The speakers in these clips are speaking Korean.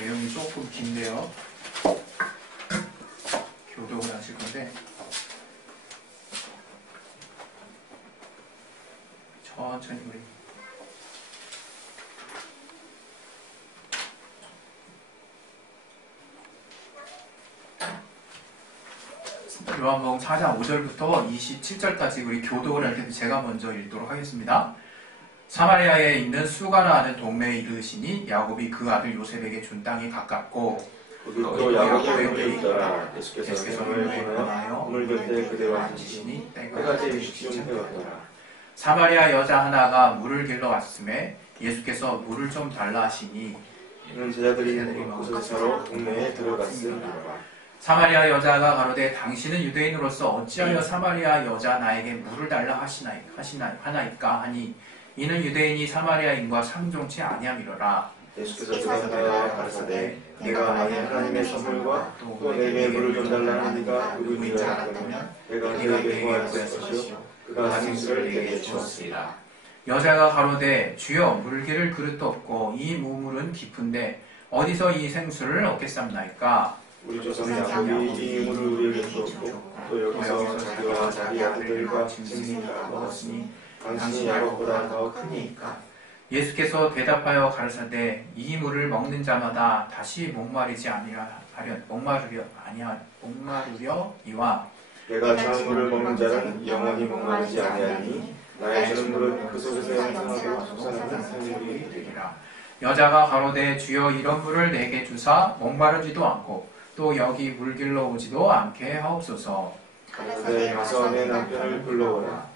내용이 조금 긴데요. 교독을 하실 건데 천천히 우리 요한복음 4장 5절부터 27절까지 우리 교독을 할 텐데 제가 먼저 읽도록 하겠습니다. 사마리아에 있는 수가라 하는 동네에 이르시니 야곱이 그 아들 요셉에게 준 땅이 가깝고 또 야곱의 곁에 있더라. 예수께서 그를 보내어 물 곁에 그대와 앉으시니 때가 제일시쯤 되었더라. 사마리아 여자 하나가 물을 길러 왔음에 예수께서 물을 좀 달라 하시니 이는 제자들이 곳을 사러 동네에 들어갔습니다. 사마리아 여자가 가로되 당신은 유대인으로서 어찌하여 사마리아 여자 나에게 물을 달라 하나이까 하니 이는 유대인이 사마리아인과 상종치 아니함이로라. 예수께서 대답하여 가라사대 내가 만일 하나님의 선물과 또 내게 물을 좀 달라는 네가 누구인 줄 알았다면 내가 그에게 구하였을 것이요 그가 생수를 내게 주었으리라. 여자가 가로되 주여 물기를 그릇도 없고 이 우물은 깊은데 어디서 이 생수를 얻겠삼나이까. 우리 조상 야곱이 이 물을 우리에게 주었고 또 여기서 자기와 자기 아들들과 짐승이가 먹었으니 당신이 야곱보다 더 크니까. 예수께서 대답하여 가르사대 이 물을 먹는 자마다 다시 목마르려니와 내가 주는 물을 먹는 자는 영원히 목마르지 아니하니 나의 주는 물은 그 속에서 영생하고 속삭이는 생명이 되리라. 여자가 가로되 주여 이런 물을 내게 주사 목마르지도 않고 또 여기 물 길러 오지도 않게 하옵소서. 가로되 가서 내 남편을 불러오라.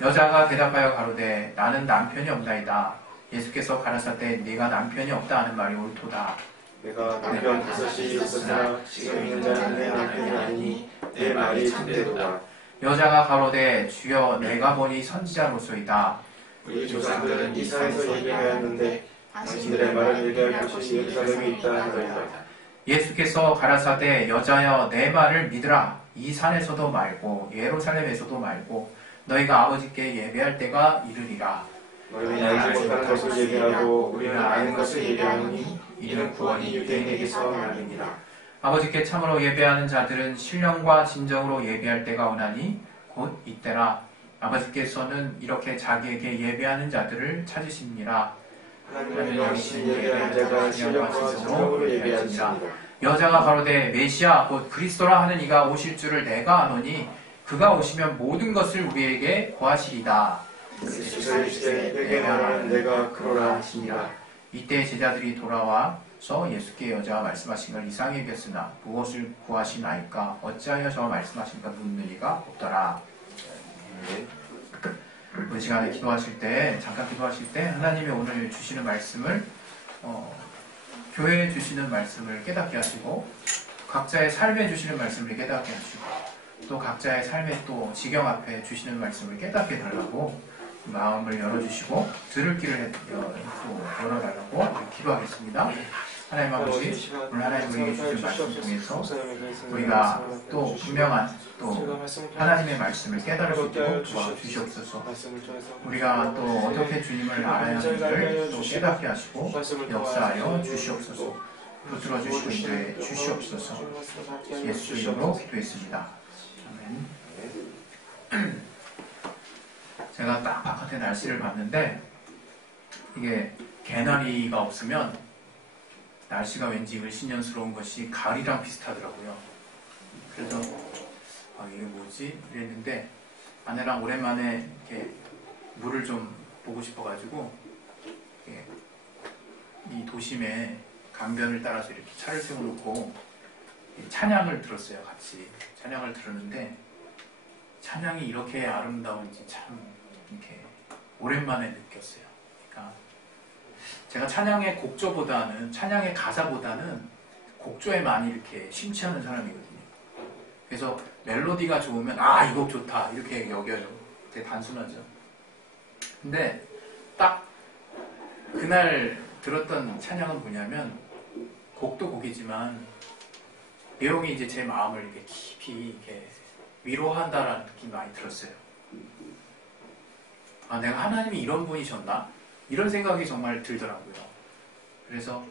여자가 대답하여 가로되 나는 남편이 없나이다. 예수께서 가라사대 네가 남편이 없다 하는 말이 옳도다. 내가 남편 다섯이 있었으나 지금 있는 자는 내 남편이 아니니 내 말이 참되도다. 여자가 가로되 주여 내가 보니 선지자로소이다. 우리 조상들은 이사에서 예배하였는데 당신들의 말을 예배할 곳이 예루살렘에 있다 하더이다. 예수께서 가라사대 여자여 내 말을 믿으라. 이 산에서도 말고 예루살렘에서도 말고 너희가 아버지께 예배할 때가 이르리라. 너희는 알지 못하는 것을 예배하고 우리는 아는 것을 예배하노니 이는 구원이 유대인에게서 나느니라. 아버지께 참으로 예배하는 자들은 신령과 진정으로 예배할 때가 오나니 곧 이때라. 아버지께서는 이렇게 자기에게 예배하는 자들을 찾으십니다. 하나님은 영신 예배하는 자가 신령과 진정으로 예배하니라. 여자가 가로되 메시아 곧 그리스도라 하는 이가 오실 줄을 내가 아노니 그가 오시면 모든 것을 우리에게 구하시리다. 예수께서 이르시되 내게 말하는 내가 그러라 하시니라. 이때 제자들이 돌아와서 예수께 여자가 말씀하신 걸 이상히 여겼으나 무엇을 구하시나이까 어찌하여 저 말씀하신가 묻느니가 없더라. 이 시간에 기도하실 때 잠깐 기도하실 때 하나님이 오늘 주시는 말씀을 교회에 주시는 말씀을 깨닫게 하시고 각자의 삶에 주시는 말씀을 깨닫게 하시고 또 각자의 삶의 또 지경 앞에 주시는 말씀을 깨닫게 달라고 마음을 열어주시고 들을 길을 열어달라고 기도하겠습니다. 하나님 아버지, 오늘 하나님 우리에게 주신 말씀 통해서 우리가 또 분명한 또 하나님의 말씀을 깨달을 수 있도록 도와주시옵소서. 우리가 또 어떻게 주님을 알아야 하는지를 또 깨닫게 하시고 역사하여 주시옵소서. 붙들어 주시고 인도해 주시옵소서. 예수 이름으로 기도했습니다. 아멘. 제가 딱 바깥에 날씨를 봤는데 이게 개나리가 없으면 날씨가 왠지 을신년스러운 것이 가을이랑 비슷하더라고요. 그래서 이게 뭐지? 이랬는데 아내랑 오랜만에 이렇게 물을 좀 보고 싶어가지고 이 도심에 강변을 따라서 이렇게 차를 세워놓고 찬양을 들었어요. 같이 찬양을 들었는데 찬양이 이렇게 아름다운지 참 이렇게 오랜만에 느꼈어요. 그러니까 제가 찬양의 곡조보다는 찬양의 가사보다는 곡조에 많이 이렇게 심취하는 사람이거든요. 그래서 멜로디가 좋으면 이 곡 좋다 이렇게 여겨요. 되게 단순하죠. 근데 딱 그날 들었던 찬양은 뭐냐면 곡도 곡이지만 내용이 이제 제 마음을 이렇게 깊이 이렇게 위로한다라는 느낌이 많이 들었어요. 내가 하나님이 이런 분이셨나? 이런 생각이 정말 들더라고요. 그래서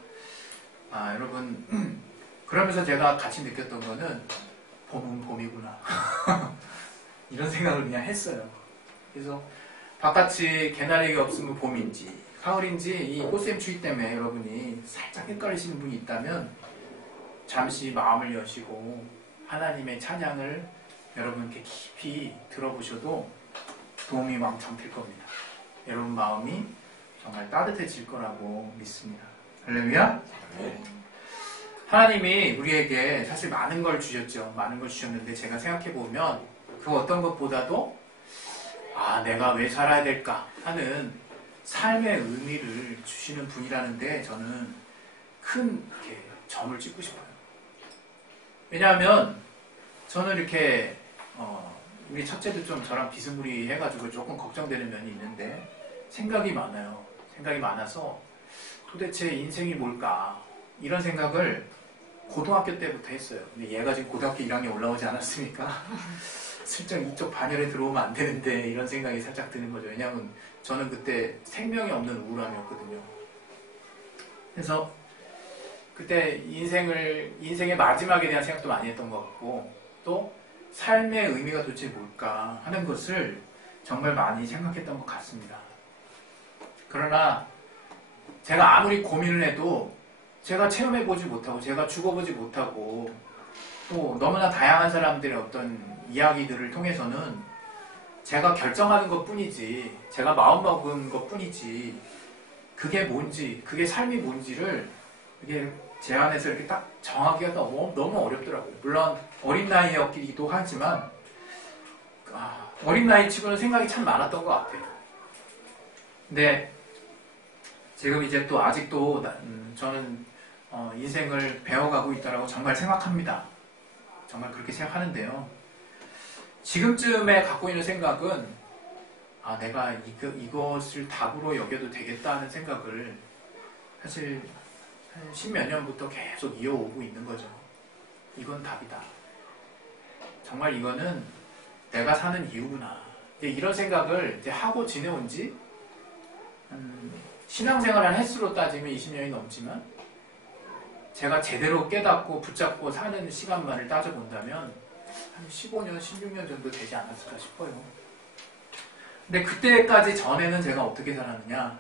여러분, 그러면서 제가 같이 느꼈던 거는 봄은 봄이구나. 이런 생각을 그냥 했어요. 그래서 바깥이 개나리가 없으면 봄인지 가을인지 이 꽃샘 추위 때문에 여러분이 살짝 헷갈리시는 분이 있다면 잠시 마음을 여시고 하나님의 찬양을 여러분 이렇게 깊이 들어보셔도 도움이 왕창 될 겁니다. 여러분 마음이 정말 따뜻해질 거라고 믿습니다. 할렐루야. 네. 하나님이 우리에게 사실 많은 걸 주셨죠. 많은 걸 주셨는데 제가 생각해보면 그 어떤 것보다도 내가 왜 살아야 될까 하는 삶의 의미를 주시는 분이라는데 저는 큰 이렇게 점을 찍고 싶어요. 왜냐하면 저는 이렇게 우리 첫째도 좀 저랑 비스무리해가지고 조금 걱정되는 면이 있는데 생각이 많아요. 생각이 많아서 도대체 인생이 뭘까 이런 생각을 고등학교 때부터 했어요. 근데 얘가 지금 고등학교 1학년 올라오지 않았습니까? 슬쩍 이쪽 반열에 들어오면 안 되는데 이런 생각이 살짝 드는 거죠. 왜냐하면 저는 그때 생명이 없는 우울함이었거든요. 그래서 그때 인생의 마지막에 대한 생각도 많이 했던 것 같고 또 삶의 의미가 도대체 뭘까 하는 것을 정말 많이 생각했던 것 같습니다. 그러나 제가 아무리 고민을 해도 제가 체험해보지 못하고 제가 죽어보지 못하고 또 너무나 다양한 사람들의 어떤 이야기들을 통해서는 제가 결정하는 것 뿐이지 제가 마음먹은 것 뿐이지 그게 뭔지 그게 삶이 뭔지를 이게 제 안에서 이렇게 딱 정하기가 너무 어렵더라고요. 물론 어린 나이였기도 하지만 어린 나이 치고는 생각이 참 많았던 것 같아요. 근데 지금 이제 또 아직도 저는 인생을 배워가고 있다라고 정말 생각합니다. 정말 그렇게 생각하는데요. 지금쯤에 갖고 있는 생각은 내가 이것을 답으로 여겨도 되겠다 하는 생각을 사실 한 10몇 년부터 계속 이어오고 있는 거죠. 이건 답이다. 정말 이거는 내가 사는 이유구나. 이런 생각을 이제 하고 지내온 지 신앙생활을 한 횟수로 따지면 20년이 넘지만 제가 제대로 깨닫고 붙잡고 사는 시간만을 따져본다면 한 15년, 16년 정도 되지 않았을까 싶어요. 근데 그때까지 전에는 제가 어떻게 살았느냐.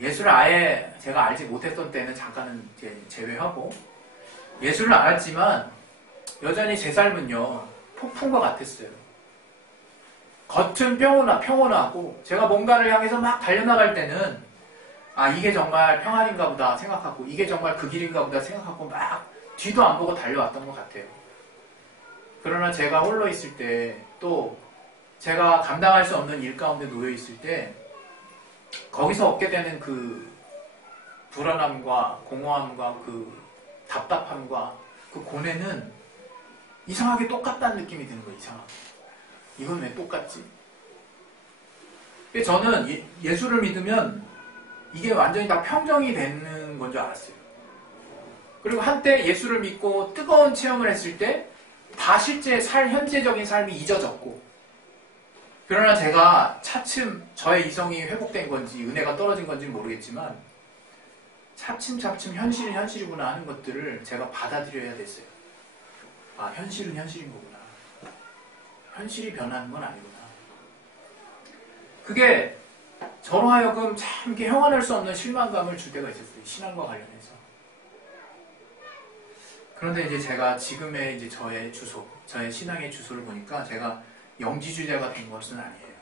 예수를 아예 제가 알지 못했던 때는 잠깐은 이제 제외하고 예수를 알았지만 여전히 제 삶은요 폭풍과 같았어요. 겉은 평온하고 제가 뭔가를 향해서 막 달려나갈 때는 이게 정말 평안인가 보다 생각하고 이게 정말 그 길인가 보다 생각하고 막 뒤도 안 보고 달려왔던 것 같아요. 그러나 제가 홀로 있을 때 또 제가 감당할 수 없는 일 가운데 놓여 있을 때 거기서 얻게 되는 그 불안함과 공허함과 그 답답함과 그 고뇌는 이상하게 똑같다는 느낌이 드는 거예요. 이상하게. 이건 왜 똑같지? 저는 예수를 믿으면 이게 완전히 다 평정이 되는 건 줄 알았어요. 그리고 한때 예수를 믿고 뜨거운 체험을 했을 때 다 실제 현재적인 삶이 잊어졌고 그러나 제가 차츰 저의 이성이 회복된 건지 은혜가 떨어진 건지는 모르겠지만 차츰 현실은 현실이구나 하는 것들을 제가 받아들여야 됐어요. 현실은 현실인 거구나. 현실이 변하는 건 아니구나. 그게 저로 하여금 참 이렇게 형언할 수 없는 실망감을 줄 때가 있었어요. 신앙과 관련해서. 그런데 이제 제가 지금의 이제 저의 신앙의 주소를 보니까 제가 영지주의자가 된 것은 아니에요.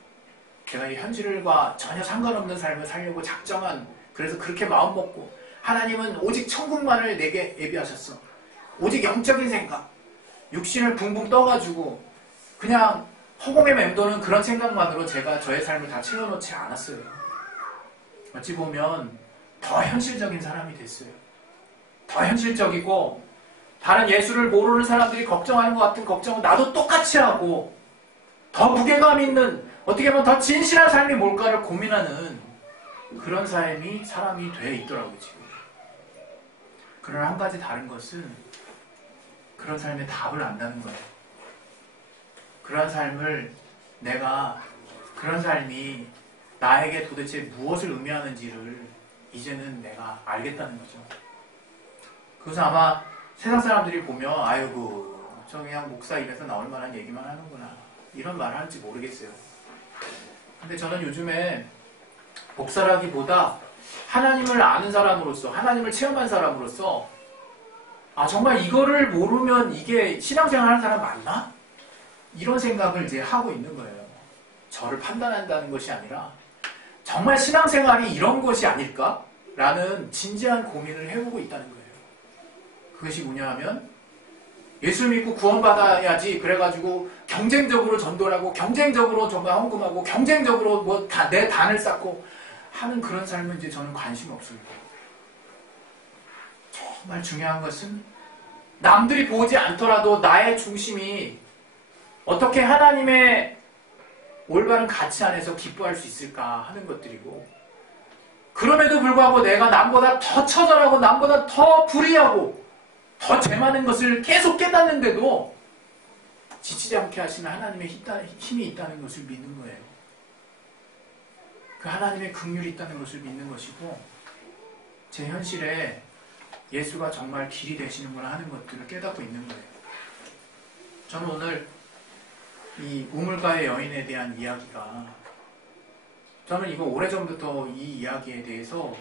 제가 이 현실과 전혀 상관없는 삶을 살려고 작정한 그래서 그렇게 마음먹고 하나님은 오직 천국만을 내게 예비하셨어. 오직 영적인 생각 육신을 붕붕 떠가지고 그냥 허공에 맴도는 그런 생각만으로 제가 저의 삶을 다 채워놓지 않았어요. 어찌 보면 더 현실적인 사람이 됐어요. 더 현실적이고 다른 예수를 모르는 사람들이 걱정하는 것 같은 걱정은 나도 똑같이 하고 더 무게감 있는 어떻게 보면 더 진실한 삶이 뭘까를 고민하는 그런 삶이 사람이 돼 있더라고요. 지금. 그러나 한 가지 다른 것은 그런 삶의 답을 안다는 거예요. 그런 삶이 나에게 도대체 무엇을 의미하는지를 이제는 내가 알겠다는 거죠. 그래서 아마 세상 사람들이 보면 아이고 저 그냥 목사 입에서 나올 만한 얘기만 하는구나 이런 말을 할지 모르겠어요. 근데 저는 요즘에 목사라기보다 하나님을 아는 사람으로서 하나님을 체험한 사람으로서 정말 이거를 모르면 이게 신앙생활 하는 사람 맞나? 이런 생각을 이제 하고 있는 거예요. 저를 판단한다는 것이 아니라 정말 신앙생활이 이런 것이 아닐까? 라는 진지한 고민을 해보고 있다는 거예요. 그것이 뭐냐 하면 예수 믿고 구원받아야지 그래가지고 경쟁적으로 전도를 하고 경쟁적으로 정말 헌금하고 경쟁적으로 뭐 내 단을 쌓고 하는 그런 삶은 이제 저는 관심 없습니다. 정말 중요한 것은 남들이 보지 않더라도 나의 중심이 어떻게 하나님의 올바른 가치 안에서 기뻐할 수 있을까 하는 것들이고, 그럼에도 불구하고 내가 남보다 더 처절하고 남보다 더 불의하고 더 죄 많은 것을 계속 깨닫는데도 지치지 않게 하시는 하나님의 힘이 있다는 것을 믿는 거예요. 그 하나님의 긍휼이 있다는 것을 믿는 것이고, 제 현실에 예수가 정말 길이 되시는구나 하는 것들을 깨닫고 있는 거예요. 저는 오늘 이 우물가의 여인에 대한 이야기가, 저는 이거 오래전부터 이 이야기에 대해서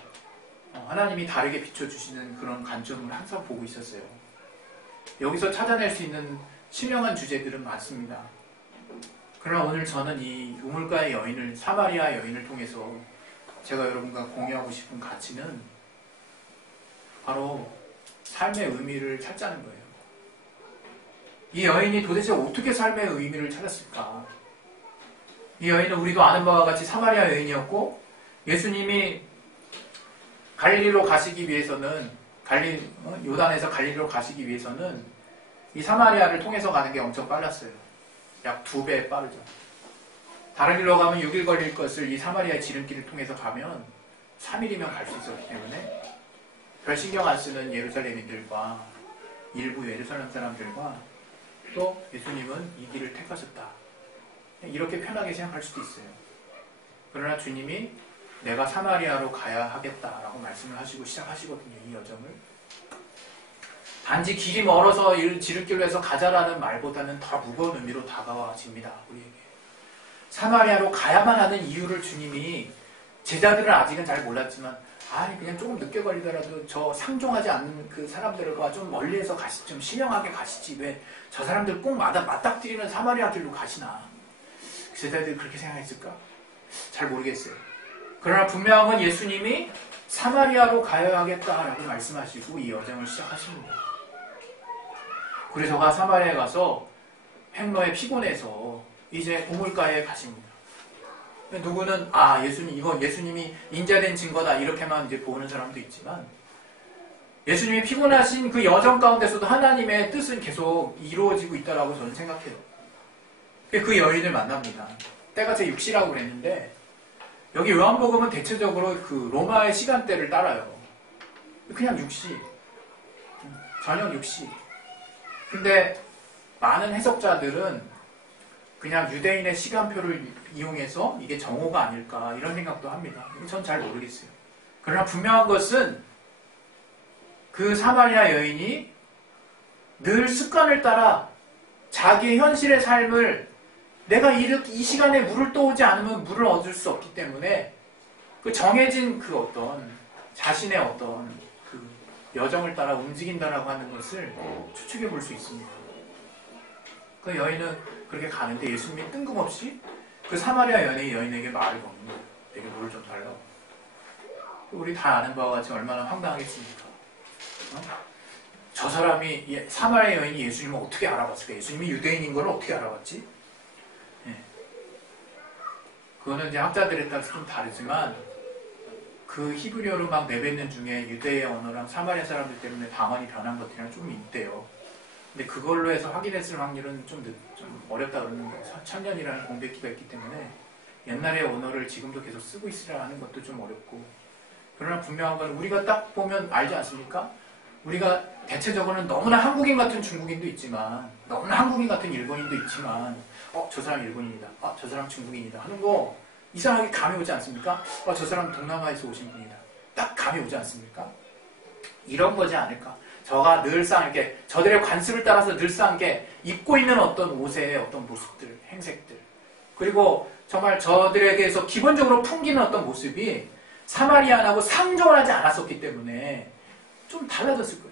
하나님이 다르게 비춰주시는 그런 관점을 항상 보고 있었어요. 여기서 찾아낼 수 있는 신령한 주제들은 많습니다. 그러나 오늘 저는 이 우물가의 여인을, 사마리아 여인을 통해서 제가 여러분과 공유하고 싶은 가치는 바로 삶의 의미를 찾자는 거예요. 이 여인이 도대체 어떻게 삶의 의미를 찾았을까? 이 여인은 우리도 아는 바와 같이 사마리아 여인이었고, 예수님이 갈릴리로 가시기 위해서는, 요단에서 갈릴리로 가시기 위해서는 이 사마리아를 통해서 가는 게 엄청 빨랐어요. 약 2배 빠르죠. 다른 길로 가면 6일 걸릴 것을 이 사마리아의 지름길을 통해서 가면 3일이면 갈 수 있었기 때문에 별 신경 안 쓰는 예루살렘인들과 일부 예루살렘 사람들과 또 예수님은 이 길을 택하셨다, 이렇게 편하게 생각할 수도 있어요. 그러나 주님이 내가 사마리아로 가야 하겠다라고 말씀을 하시고 시작하시거든요. 이 여정을. 단지 길이 멀어서 지름길로 해서 가자라는 말보다는 더 무거운 의미로 다가와집니다. 우리에게. 사마리아로 가야만 하는 이유를 주님이, 제자들은 아직은 잘 몰랐지만 그냥 조금 늦게 걸리더라도 저 상종하지 않는 그 사람들과 좀 멀리해서 좀 신령하게 가시지 왜 저 사람들 꼭 맞닥뜨리는 사마리아 길로 가시나. 제자들이 그렇게 생각했을까? 잘 모르겠어요. 그러나 분명한 건 예수님이 사마리아로 가야 하겠다라고 말씀하시고 이 여정을 시작하십니다. 그래서 저가 사마리아에 가서 행로에 피곤해서 이제 우물가에 가십니다. 누구는 예수님, 이건 예수님이 인자된 증거다 이렇게만 이제 보는 사람도 있지만, 예수님이 피곤하신 그 여정 가운데서도 하나님의 뜻은 계속 이루어지고 있다라고 저는 생각해요. 그 여인을 만납니다. 때가 제 6시라고 그랬는데 여기 요한복음은 대체적으로 그 로마의 시간대를 따라요. 그냥 6시, 저녁 6시. 근데 많은 해석자들은 그냥 유대인의 시간표를 이용해서 이게 정오가 아닐까 이런 생각도 합니다. 전 잘 모르겠어요. 그러나 분명한 것은 그 사마리아 여인이 늘 습관을 따라 자기의 현실의 삶을, 내가 이 시간에 물을 떠오지 않으면 물을 얻을 수 없기 때문에 그 정해진 그 어떤 자신의 어떤 그 여정을 따라 움직인다라고 하는 것을 추측해 볼 수 있습니다. 그 여인은 그렇게 가는데 예수님이 뜬금없이 그 사마리아 여인에게 말을 겁니다. 내게 물을 좀 달라고. 우리 다 아는 바와 같이 얼마나 황당하겠습니까? 저 사람이, 사마리아 여인이 예수님을 어떻게 알아봤을까? 예수님이 유대인인 걸 어떻게 알아봤지? 그거는 이제 학자들에 따라서 좀 다르지만, 그 히브리어로 막 내뱉는 중에 유대의 언어랑 사마리아 사람들 때문에 방언이 변한 것들이랑 좀 있대요. 근데 그걸로 해서 확인했을 확률은 좀 어렵다 그러는 거예요. 1000년이라는 공백기가 있기 때문에 옛날의 언어를 지금도 계속 쓰고 있으라 하는 것도 좀 어렵고, 그러나 분명한 건 우리가 딱 보면 알지 않습니까? 우리가 대체적으로는 너무나 한국인 같은 중국인도 있지만, 너무나 한국인 같은 일본인도 있지만, 저 사람 일본인이다, 저 사람 중국인이다 하는 거 이상하게 감이 오지 않습니까? 저 사람 동남아에서 오신 분이다, 딱 감이 오지 않습니까? 이런 거지 않을까? 저가 늘상 이렇게 저들의 관습을 따라서 늘상 이렇게 입고 있는 어떤 옷의 어떤 모습들, 행색들, 그리고 정말 저들에게서 기본적으로 풍기는 어떤 모습이 사마리아인하고 상종을 하지 않았었기 때문에 좀 달라졌을 거예요.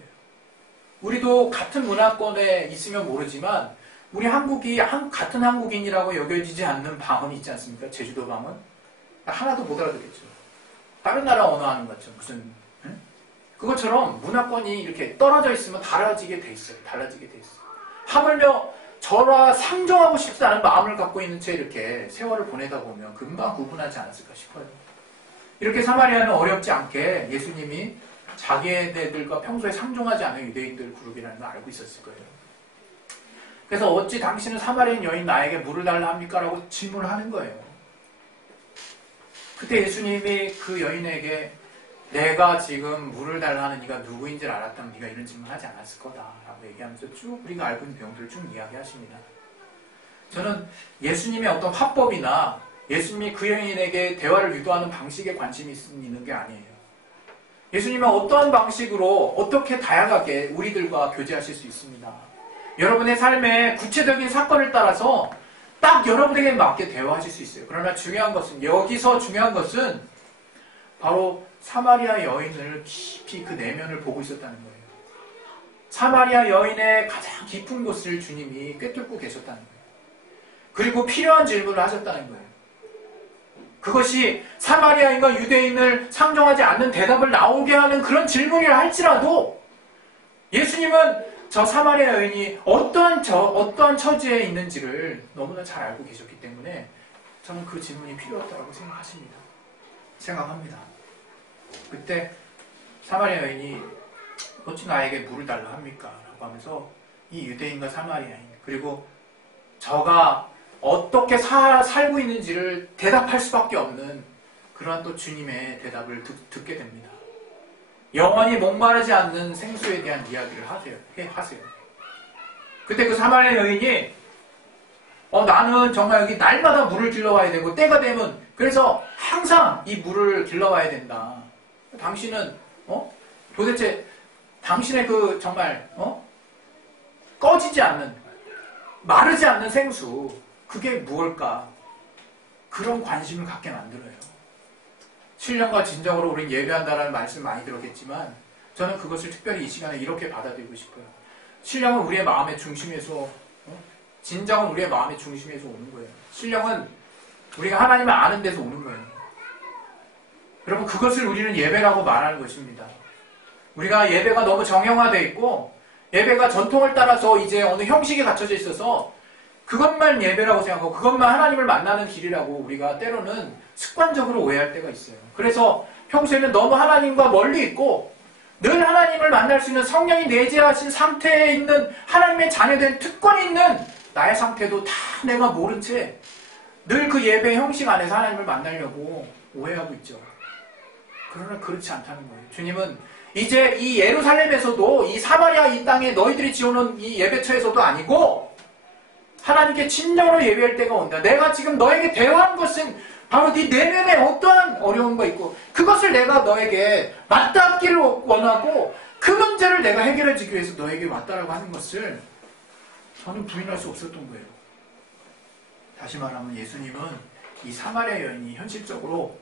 우리도 같은 문화권에 있으면 모르지만 우리 한국이 같은 한국인이라고 여겨지지 않는 방언이 있지 않습니까? 제주도 방언 하나도 못 알아듣겠죠. 다른 나라 언어하는 것처럼 무슨 그것처럼 문화권이 이렇게 떨어져 있으면 달라지게 돼 있어요. 달라지게 돼 있어요. 하물며 저와 상종하고 싶지 않은 마음을 갖고 있는 채 이렇게 세월을 보내다 보면 금방 구분하지 않았을까 싶어요. 이렇게 사마리아는 어렵지 않게 예수님이 자기네들과 평소에 상종하지 않은 유대인들 그룹이라는 걸 알고 있었을 거예요. 그래서 어찌 당신은 사마리아인 여인 나에게 물을 달라 합니까? 라고 질문을 하는 거예요. 그때 예수님이 그 여인에게 내가 지금 물을 달라 하는 네가 누구인 줄 알았다면 네가 이런 질문을 하지 않았을 거다라고 얘기하면서 쭉 우리가 알고 있는 내용들을 쭉 이야기하십니다. 저는 예수님의 어떤 화법이나 예수님이 그 여인에게 대화를 유도하는 방식에 관심이 있는 게 아니에요. 예수님은 어떠한 방식으로 어떻게 다양하게 우리들과 교제하실 수 있습니다. 여러분의 삶의 구체적인 사건을 따라서 딱 여러분에게 맞게 대화하실 수 있어요. 그러나 여기서 중요한 것은 바로 사마리아 여인을 깊이 그 내면을 보고 있었다는 거예요. 사마리아 여인의 가장 깊은 곳을 주님이 꿰뚫고 계셨다는 거예요. 그리고 필요한 질문을 하셨다는 거예요. 그것이 사마리아인과 유대인을 상종하지 않는 대답을 나오게 하는 그런 질문이라 할지라도 예수님은 저 사마리아 여인이 어떠한 처지에 있는지를 너무나 잘 알고 계셨기 때문에 저는 그 질문이 필요하다고 생각합니다. 그때 사마리아 여인이 어찌 나에게 물을 달라 합니까? 라고 하면서 이 유대인과 사마리아인 그리고 저가 어떻게 살고 있는지를 대답할 수밖에 없는 그러한 또 주님의 대답을 듣게 됩니다. 영원히 목마르지 않는 생수에 대한 이야기를 하세요. 그때 그 사마리아 여인이 나는 정말 여기 날마다 물을 길러와야 되고 때가 되면 그래서 항상 이 물을 길러와야 된다. 당신은 도대체 당신의 그 정말 꺼지지 않는 마르지 않는 생수 그게 무엇일까? 그런 관심을 갖게 만들어요. 신령과 진정으로 우린 예배한다라는 말씀 많이 들었겠지만 저는 그것을 특별히 이 시간에 이렇게 받아들이고 싶어요. 신령은 우리의 마음의 중심에서 진정은 우리의 마음의 중심에서 오는 거예요. 신령은 우리가 하나님을 아는 데서 오는 거예요. 여러분 그것을 우리는 예배라고 말하는 것입니다. 우리가 예배가 너무 정형화되어 있고 예배가 전통을 따라서 이제 어느 형식에 갖춰져 있어서 그것만 예배라고 생각하고 그것만 하나님을 만나는 길이라고 우리가 때로는 습관적으로 오해할 때가 있어요. 그래서 평소에는 너무 하나님과 멀리 있고 늘 하나님을 만날 수 있는 성령이 내재하신 상태에 있는 하나님의 자녀된 특권이 있는 나의 상태도 다 내가 모른 채 늘 그 예배 형식 안에서 하나님을 만나려고 오해하고 있죠. 그러나 그렇지 않다는 거예요. 주님은 이제 이 예루살렘에서도 이 사마리아 이 땅에 너희들이 지어놓은 이 예배처에서도 아니고 하나님께 진정으로 예배할 때가 온다. 내가 지금 너에게 대화한 것은 바로 네 내면에 어떠한 어려움과 있고 그것을 내가 너에게 맞닿기를 원하고 그 문제를 내가 해결해주기 위해서 너에게 왔다라고 하는 것을 저는 부인할 수 없었던 거예요. 다시 말하면 예수님은 이 사마리아 여인이 현실적으로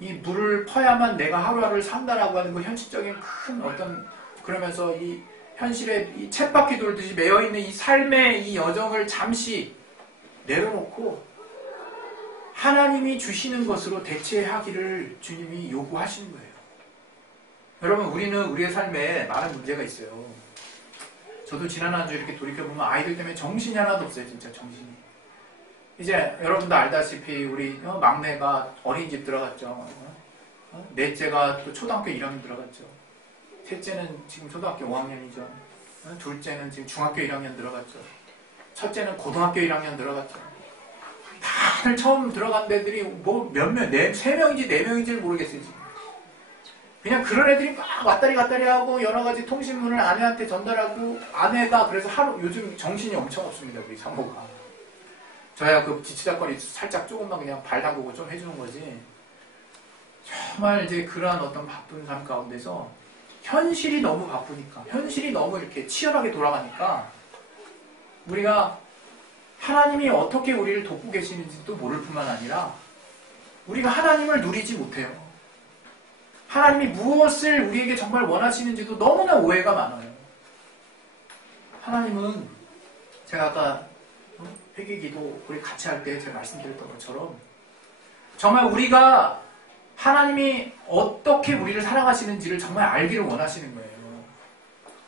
이 물을 퍼야만 내가 하루하루를 산다라고 하는 그 현실적인 큰 어떤 그러면서 이 현실에 이 쳇바퀴 돌듯이 매여있는 이 삶의 이 여정을 잠시 내려놓고 하나님이 주시는 것으로 대체하기를 주님이 요구하시는 거예요. 여러분 우리는 우리의 삶에 많은 문제가 있어요. 저도 지난 한 주 이렇게 돌이켜보면 아이들 때문에 정신이 하나도 없어요. 진짜 정신이. 이제 여러분도 알다시피 우리 막내가 어린이집 들어갔죠. 넷째가 또 초등학교 1학년 들어갔죠. 셋째는 지금 초등학교 5학년이죠. 둘째는 지금 중학교 1학년 들어갔죠. 첫째는 고등학교 1학년 들어갔죠. 다들 처음 들어간 애들이 뭐 몇 명, 3명인지 4명인지를 모르겠어요. 지금. 그냥 그런 애들이 막 왔다리 갔다리 하고 여러 가지 통신문을 아내한테 전달하고 아내가 그래서 요즘 정신이 엄청 없습니다. 우리 상호가. 저야 그 지치다거리 살짝 조금만 그냥 발 담그고 좀 해주는 거지. 정말 이제 그러한 어떤 바쁜 삶 가운데서 현실이 너무 바쁘니까, 현실이 너무 이렇게 치열하게 돌아가니까 우리가 하나님이 어떻게 우리를 돕고 계시는지도 모를 뿐만 아니라 우리가 하나님을 누리지 못해요. 하나님이 무엇을 우리에게 정말 원하시는지도 너무나 오해가 많아요. 하나님은 제가 아까 회개기도 우리 같이 할 때 제가 말씀드렸던 것처럼 정말 우리가 하나님이 어떻게 우리를 사랑하시는지를 정말 알기를 원하시는 거예요.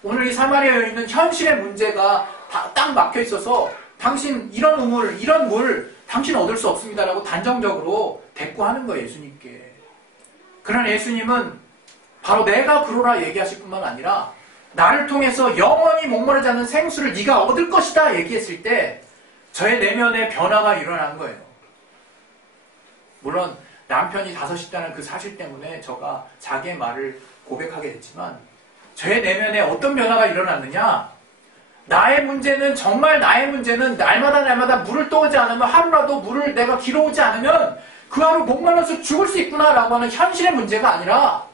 오늘 이 사마리아 여인은 현실의 문제가 딱 막혀 있어서 당신 이런 우물, 이런 물 당신 얻을 수 없습니다라고 단정적으로 대꾸하는 거예요, 예수님께. 그러나 예수님은 바로 내가 그러라 얘기하실 뿐만 아니라 나를 통해서 영원히 목마르지 않는 생수를 네가 얻을 것이다 얘기했을 때 저의 내면에 변화가 일어난 거예요. 물론 남편이 5이 있다는 그 사실 때문에 저가 자기의 말을 고백하게 됐지만 저의 내면에 어떤 변화가 일어났느냐, 나의 문제는 정말 나의 문제는 날마다 물을 떠오지 않으면 하루라도 물을 내가 길어오지 않으면 그 하루 목말라서 죽을 수 있구나라고 하는 현실의 문제가 아니라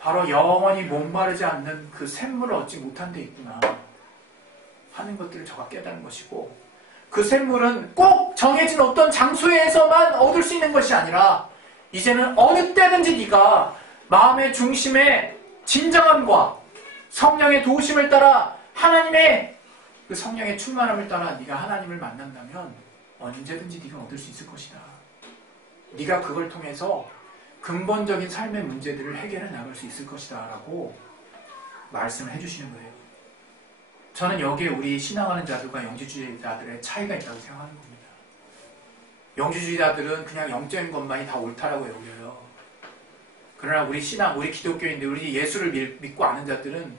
바로 영원히 목마르지 않는 그 샘물을 얻지 못한 데 있구나 하는 것들을 저가 깨달은 것이고, 그 샘물은 꼭 정해진 어떤 장소에서만 얻을 수 있는 것이 아니라 이제는 어느 때든지 네가 마음의 중심에 진정함과 성령의 도우심을 따라 하나님의 그 성령의 충만함을 따라 네가 하나님을 만난다면 언제든지 네가 얻을 수 있을 것이다. 네가 그걸 통해서 근본적인 삶의 문제들을 해결해 나갈 수 있을 것이다 라고 말씀을 해주시는 거예요. 저는 여기에 우리 신앙하는 자들과 영지주의자들의 차이가 있다고 생각하는 겁니다. 영지주의자들은 그냥 영적인 것만이 다 옳다라고 여겨요. 그러나 우리 신앙, 우리 기독교인들, 우리 예수를 믿고 아는 자들은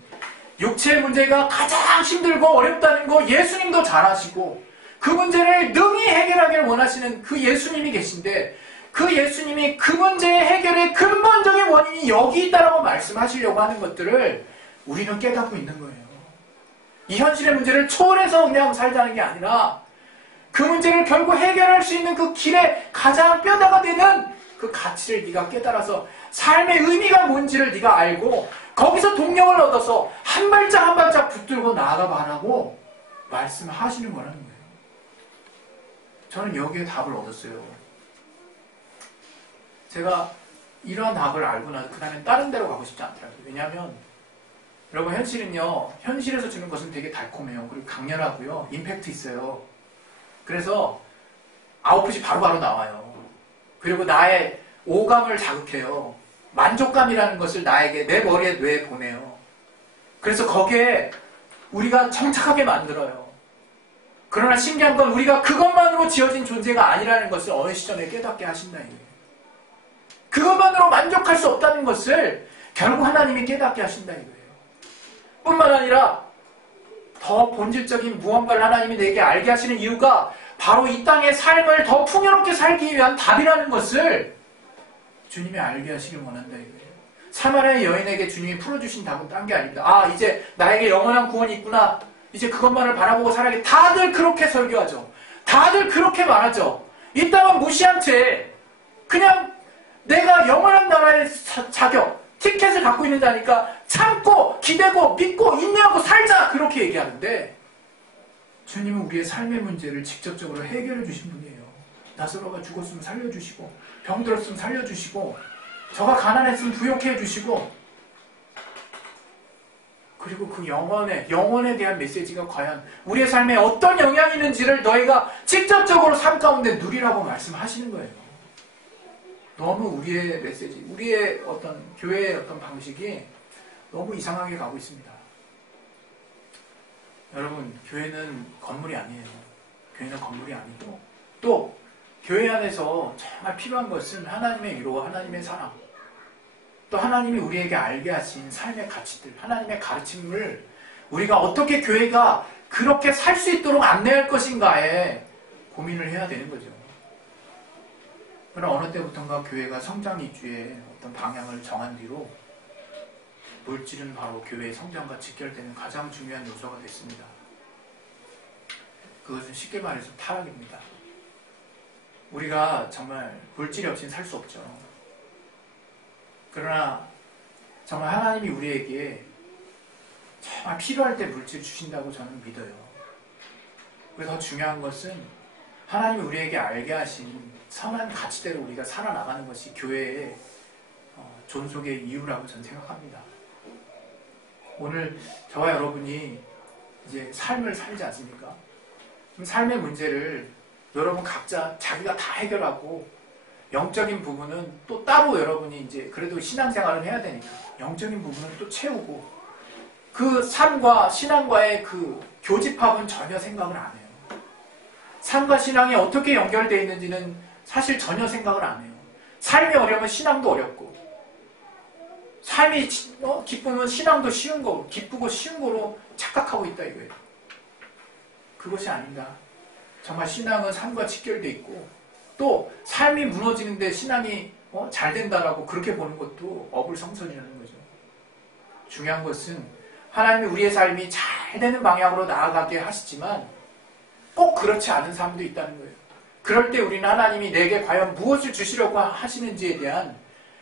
육체의 문제가 가장 힘들고 어렵다는 거 예수님도 잘 아시고 그 문제를 능히 해결하기를 원하시는 그 예수님이 계신데 그 예수님이 그 문제의 해결의 근본적인 원인이 여기 있다라고 말씀하시려고 하는 것들을 우리는 깨닫고 있는 거예요. 이 현실의 문제를 초월해서 그냥 살자는 게 아니라 그 문제를 결국 해결할 수 있는 그 길의 가장 뼈대가 되는 그 가치를 네가 깨달아서 삶의 의미가 뭔지를 네가 알고 거기서 동력을 얻어서 한 발짝 한 발짝 붙들고 나아가 봐라고 말씀하시는 거라는 거예요. 저는 여기에 답을 얻었어요. 제가 이러한 답을 알고 나서 그 다음에 다른 데로 가고 싶지 않더라고요. 왜냐하면 여러분 현실은요, 현실에서 주는 것은 되게 달콤해요. 그리고 강렬하고요, 임팩트 있어요. 그래서 아웃풋이 바로바로 나와요. 그리고 나의 오감을 자극해요. 만족감이라는 것을 나에게, 내 머리에, 뇌에 보내요. 그래서 거기에 우리가 정착하게 만들어요. 그러나 신기한 건 우리가 그것만으로 지어진 존재가 아니라는 것을 어느 시점에 깨닫게 하신다 이거예요. 그것만으로 만족할 수 없다는 것을 결국 하나님이 깨닫게 하신다 이거예요. 뿐만 아니라 더 본질적인 무언가를 하나님이 내게 알게 하시는 이유가 바로 이 땅의 삶을 더 풍요롭게 살기 위한 답이라는 것을 주님이 알게 하시길 원한다 이거예요. 사마리아 여인에게 주님이 풀어주신 답은 딴 게 아닙니다. 아, 이제 나에게 영원한 구원이 있구나. 이제 그것만을 바라보고 살아야겠다. 다들 그렇게 설교하죠. 다들 그렇게 말하죠. 이 땅은 무시한 채 그냥 내가 영원한 나라의 자격, 티켓을 갖고 있는 자니까 참고 기대고 믿고 인내하고 살자 그렇게 얘기하는데 주님은 우리의 삶의 문제를 직접적으로 해결해 주신 분이에요. 나사로가 죽었으면 살려주시고 병들었으면 살려주시고 저가 가난했으면 부욕해 해주시고 그리고 그 영혼에 대한 메시지가 과연 우리의 삶에 어떤 영향이 있는지를 너희가 직접적으로 삶 가운데 누리라고 말씀하시는 거예요. 너무 우리의 메시지, 우리의 어떤 교회의 어떤 방식이 너무 이상하게 가고 있습니다. 여러분, 교회는 건물이 아니에요. 교회는 건물이 아니고 또 교회 안에서 정말 필요한 것은 하나님의 위로와 하나님의 사랑, 또 하나님이 우리에게 알게 하신 삶의 가치들, 하나님의 가르침을 우리가 어떻게 교회가 그렇게 살 수 있도록 안내할 것인가에 고민을 해야 되는 거죠. 그러나 어느 때부턴가 교회가 성장 위주의 어떤 방향을 정한 뒤로 물질은 바로 교회의 성장과 직결되는 가장 중요한 요소가 됐습니다. 그것은 쉽게 말해서 타락입니다. 우리가 정말 물질이 없이는 살 수 없죠. 그러나 정말 하나님이 우리에게 정말 필요할 때 물질 주신다고 저는 믿어요. 그래서 더 중요한 것은 하나님이 우리에게 알게 하신 선한 가치대로 우리가 살아나가는 것이 교회의 존속의 이유라고 저는 생각합니다. 오늘 저와 여러분이 이제 삶을 살지 않습니까? 그럼 삶의 문제를 여러분 각자 자기가 다 해결하고 영적인 부분은 또 따로 여러분이 이제 그래도 신앙생활을 해야 되니까 영적인 부분은 또 채우고 그 삶과 신앙과의 그 교집합은 전혀 생각을 안 해요. 삶과 신앙이 어떻게 연결되어 있는지는 사실 전혀 생각을 안 해요. 삶이 어려우면 신앙도 어렵고 삶이 기쁘면 신앙도 쉬운 거고 기쁘고 쉬운 거로 착각하고 있다 이거예요. 그것이 아닌가. 정말 신앙은 삶과 직결되어 있고 또 삶이 무너지는데 신앙이 잘 된다라고 그렇게 보는 것도 어불성설이라는 거죠. 중요한 것은 하나님이 우리의 삶이 잘 되는 방향으로 나아가게 하시지만 꼭 그렇지 않은 삶도 있다는 거예요. 그럴 때 우리는 하나님이 내게 과연 무엇을 주시려고 하시는지에 대한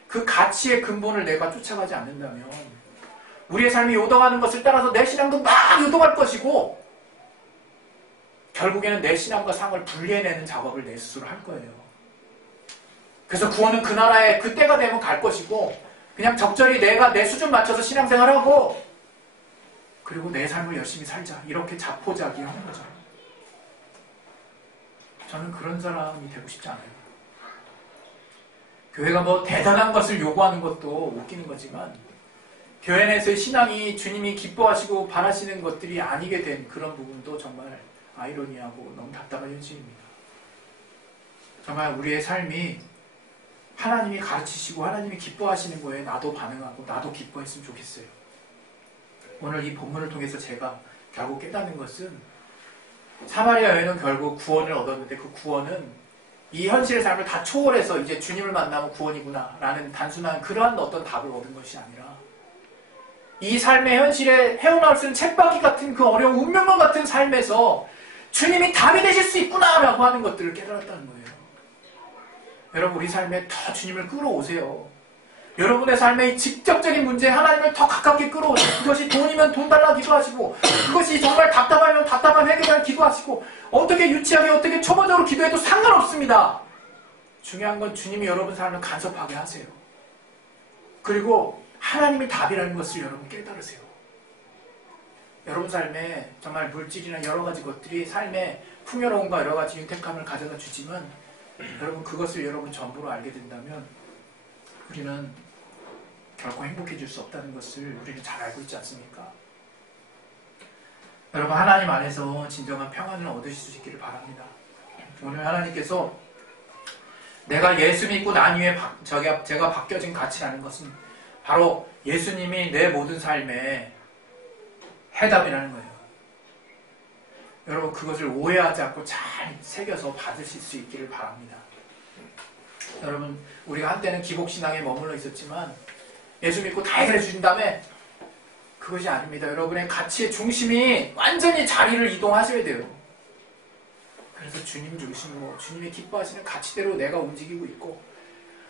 그 가치의 근본을 내가 쫓아가지 않는다면 우리의 삶이 요동하는 것을 따라서 내 신앙도 막 요동할 것이고 결국에는 내 신앙과 상을 분리해내는 작업을 내 스스로 할 거예요. 그래서 구원은 그 나라에 그 때가 되면 갈 것이고 그냥 적절히 내가 내 수준 맞춰서 신앙생활하고 그리고 내 삶을 열심히 살자 이렇게 자포자기하는 거죠. 저는 그런 사람이 되고 싶지 않아요. 교회가 뭐 대단한 것을 요구하는 것도 웃기는 거지만 교회 내에서의 신앙이 주님이 기뻐하시고 바라시는 것들이 아니게 된 그런 부분도 정말 아이러니하고 너무 답답한 현실입니다. 정말 우리의 삶이 하나님이 가르치시고 하나님이 기뻐하시는 거에 나도 반응하고 나도 기뻐했으면 좋겠어요. 오늘 이 본문을 통해서 제가 결국 깨닫는 것은 사마리아 여인은 결국 구원을 얻었는데 그 구원은 이 현실의 삶을 다 초월해서 이제 주님을 만나면 구원이구나 라는 단순한 그러한 어떤 답을 얻은 것이 아니라 이 삶의 현실에 헤어나올 수 있는 쳇바퀴 같은 그 어려운 운명론 같은 삶에서 주님이 답이 되실 수 있구나 라고 하는 것들을 깨달았다는 거예요. 여러분 우리 삶에 더 주님을 끌어오세요. 여러분의 삶의 직접적인 문제에 하나님을 더 가깝게 끌어오세요. 그것이 돈이면 돈 달라 기도하시고 그것이 정말 답답하면 답답한 해결을 기도하시고 어떻게 유치하게 어떻게 초보적으로 기도해도 상관없습니다. 중요한 건 주님이 여러분 삶을 간섭하게 하세요. 그리고 하나님이 답이라는 것을 여러분 깨달으세요. 여러분 삶에 정말 물질이나 여러 가지 것들이 삶의 풍요로움과 여러 가지 윤택함을 가져다 주지만 여러분 그것을 여러분 전부로 알게 된다면 우리는 결코 행복해질 수 없다는 것을 우리는 잘 알고 있지 않습니까? 여러분 하나님 안에서 진정한 평안을 얻으실 수 있기를 바랍니다. 오늘 하나님께서 내가 예수 믿고 난 이후에 제가 바뀌어진 가치라는 것은 바로 예수님이 내 모든 삶의 해답이라는 거예요. 여러분 그것을 오해하지 않고 잘 새겨서 받으실 수 있기를 바랍니다. 여러분 우리가 한때는 기복신앙에 머물러 있었지만 예수 믿고 다 해결해 주신 다음에 그것이 아닙니다. 여러분의 가치의 중심이 완전히 자리를 이동하셔야 돼요. 그래서 주님 중심으로 주님이 기뻐하시는 가치대로 내가 움직이고 있고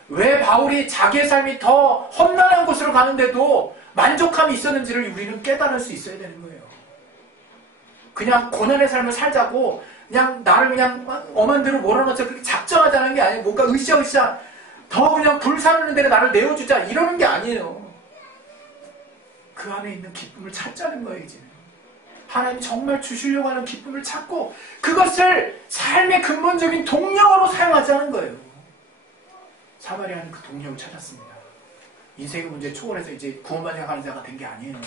왜 바울이 자기의 삶이 더 험난한 곳으로 가는데도 만족함이 있었는지를 우리는 깨달을 수 있어야 되는 거예요. 그냥 고난의 삶을 살자고 그냥 나를 그냥 엄한 대로 몰아넣자 그렇게 작정하자는 게 아니에요. 뭔가 으쌰으쌰 더 그냥 불사르는 데로 나를 내어주자 이러는 게 아니에요. 그 안에 있는 기쁨을 찾자는 거예요. 이제 하나님이 정말 주시려고 하는 기쁨을 찾고 그것을 삶의 근본적인 동력으로 사용하자는 거예요. 사마리아는 그 동력을 찾았습니다. 인생의 문제 초월해서 이제 구원만 생각하는 자가 된 게 아니에요.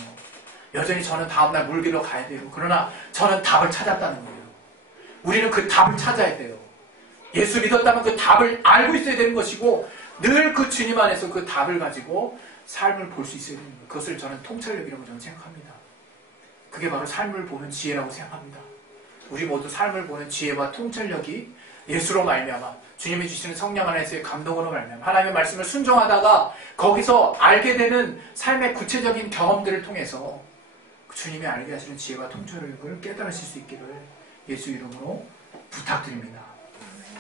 여전히 저는 다음날 물기로 가야 돼요. 그러나 저는 답을 찾았다는 거예요. 우리는 그 답을 찾아야 돼요. 예수 믿었다면 그 답을 알고 있어야 되는 것이고 늘 그 주님 안에서 그 답을 가지고 삶을 볼 수 있어야 되는 거예요. 그것을 저는 통찰력이라고 저는 생각합니다. 그게 바로 삶을 보는 지혜라고 생각합니다. 우리 모두 삶을 보는 지혜와 통찰력이 예수로 말미암아 주님이 주시는 성령 안에서의 감동으로 말미암아 하나님의 말씀을 순종하다가 거기서 알게 되는 삶의 구체적인 경험들을 통해서 주님이 알게 하시는 지혜와 통찰력을 깨달으실 수 있기를 예수 이름으로 부탁드립니다.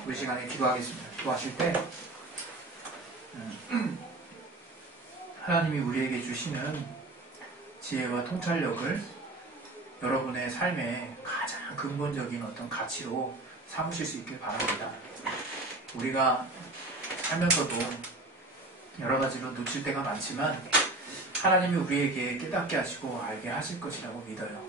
우리 시간에 기도하겠습니다. 기도하실 때 하나님이 우리에게 주시는 지혜와 통찰력을 여러분의 삶의 가장 근본적인 어떤 가치로 삼으실 수 있길 바랍니다. 우리가 살면서도 여러 가지로 놓칠 때가 많지만 하나님이 우리에게 깨닫게 하시고 알게 하실 것이라고 믿어요.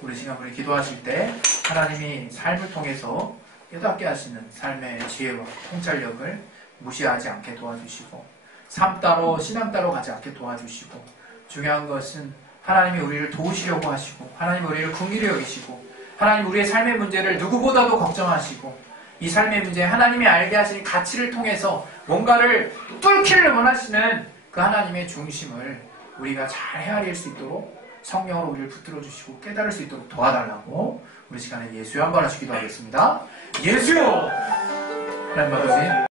우리 시간 우리 기도하실 때 하나님이 삶을 통해서 깨닫게 하시는 삶의 지혜와 통찰력을 무시하지 않게 도와주시고 삶 따로 신앙 따로 가지 않게 도와주시고 중요한 것은 하나님이 우리를 도우시려고 하시고 하나님이 우리를 긍휼히 여기시고 하나님 우리의 삶의 문제를 누구보다도 걱정하시고 이 삶의 문제 하나님이 알게 하신 가치를 통해서 뭔가를 뚫기를 원하시는 그 하나님의 중심을 우리가 잘 헤아릴 수 있도록 성령으로 우리를 붙들어 주시고 깨달을 수 있도록 도와달라고 우리 시간에 예수여 한번 하시기도 하겠습니다. 예수여! 하나님 아버지